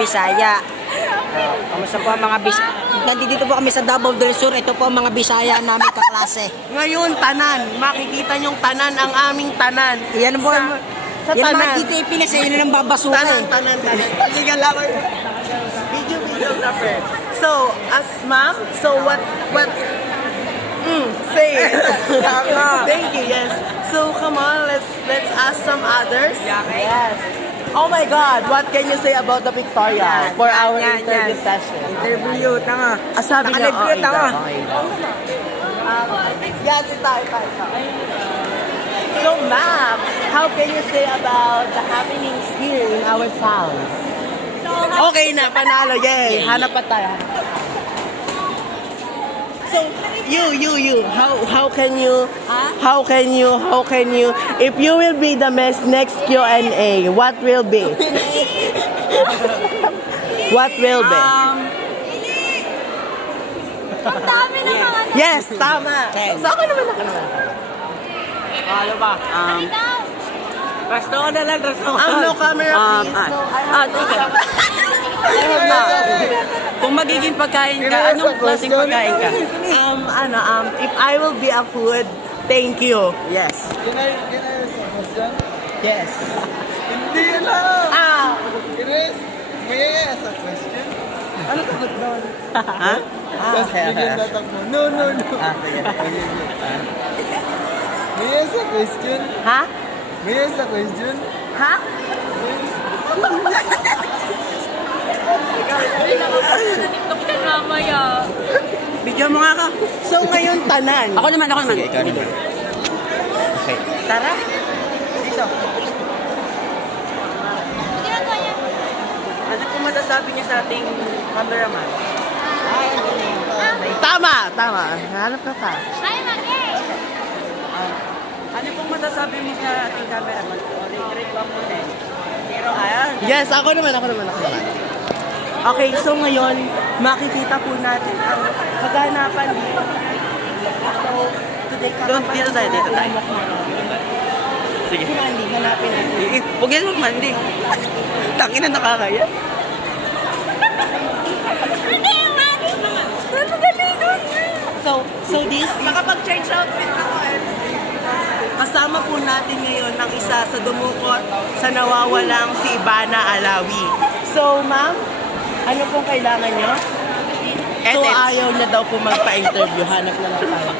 Bisaya. Kamusta po ang mga Bisaya? Nandito po kami sa Davao del Sur. Ito po ang mga Bisaya namin kaklase. Ngayon, tanan. Makikita nyong tanan ang aming tanan. Yan po. Sa Yan tanan. makikita ipinasa yun ng babasuka eh. Tanan. Sige lang. Videographer. So, as ma'am, so what, say it. Thank you, yes. So, come on, let's ask some others. Yes. Oh my God, what can you say about the Victoria for our interview session? Interview, tanga. Sabi niya, Naka-review, tanga. Yes, tayo. So, ma'am, how can you say about the happenings here in our town? Okay na, panalo. Yay, hanap pa tayo. So, you, how can you, if you will be the next Q&A, what will be? What will be? Ang dami ng mga Yes, tama. So, ako naman. Ano ba? Resto ko na lang, resto ko. No camera, please. Kung magiging pagkain ka, anong klaseng pagkain ka? If I will be a food, thank you. Yes. Can I ask a question? Yes. Hindi lang! Ah, May I ask a question? ano ka ba doon? Ha? Tapos bigyan tatakbo. No. May I ask a question? Ha? May I ask a question? Ha? TikTok ka mamaya. Video mo nga ka. So ngayon, tanan. Ako naman. Sige, ikaw naman. Okay. Tara. Dito. Ginagawa niya. Ano po masasabi niyo sa ating cameraman? Tama. Hanap ka pa. Ay, Maki! Ano pong masasabi mo sa ating cameraman? Rate ba po din? Zero, ayan. Yes, ako naman. Okay, so ngayon, makikita po natin ang kaganapan dito. So, today, Dito tayo. Sige. Si Mandy, hanapin natin. Huwag yan magmandi. Tangin na nakakaya. Hindi, Maki! Dali doon! So this is... Nakapag-change outfit ako eh. Kasama po natin ngayon ang isa sa dumukot sa nawawalang si Ivana Alawi. So, ma'am, ano pong kailangan nyo? So, ayaw niya daw po magpa-interview. Hanap na lang tayo.